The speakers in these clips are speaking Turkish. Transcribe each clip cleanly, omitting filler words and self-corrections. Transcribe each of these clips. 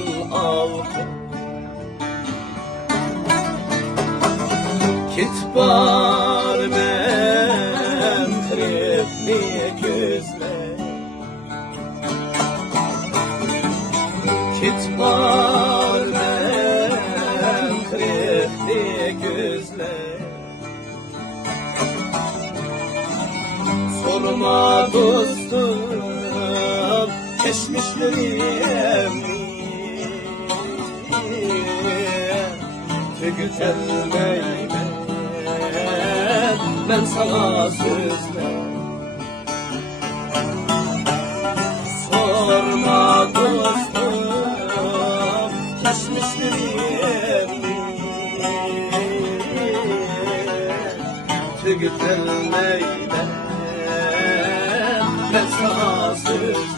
başın altı. Kit var ben krepli gözle, kit var ben krepli gözle. Sorma dostum geçmişlerimi, tüketelmeyim ben sana sözler. Sorma dostum geçmişlerimi, tüketelmeyim ben sana sözler.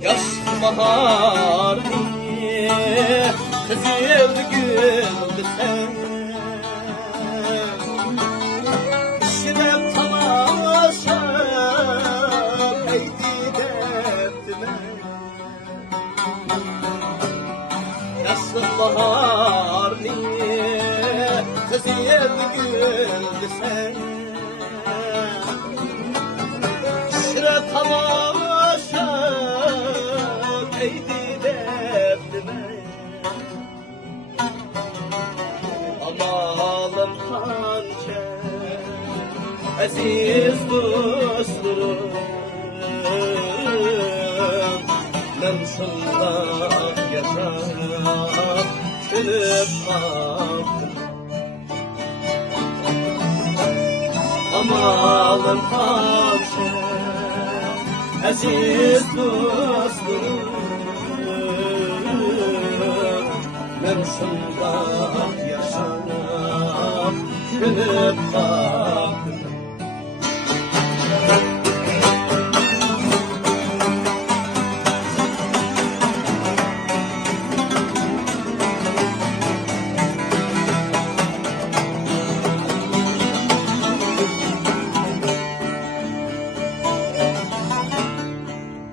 Yaşlı bahar kızıl güldü sen, şirem tamaşa eydi derdime. Yaşlı bahar kızıl güldü sen, şirem tamaşa eydi derdime. Amalım hançer aziz dostum, ben şundan yaşar külüp kaldım. Amalım hançer aziz dostum, ben şundan yaşanıp külüp kaldım.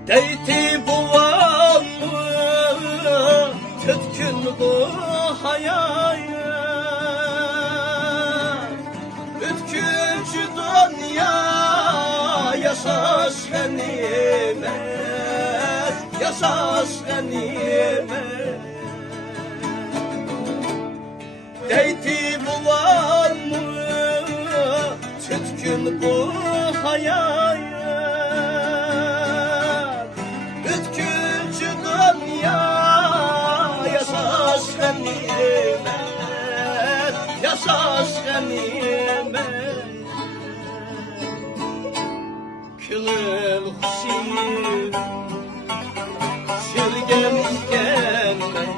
Deyti buvam tütkün bu hayaya, ütkücü dünya yaşaş ganimet, yaşaş ganimet. Deyti buvam tütkün bu hayaya, yaşaş ganimet. Külül huşir şirgem gelmez,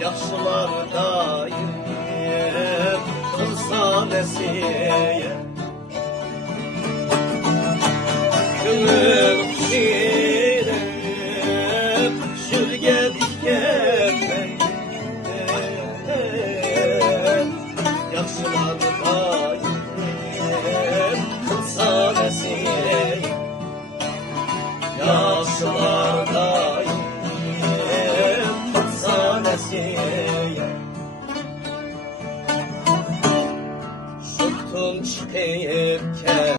yaşlılar daim kılsa nesiye. Külül huşir şirgem gelmez, yaşlılar daim kılsa nesiye. Yaşlılar daim kılsa nesiye. Sırtım çıkıp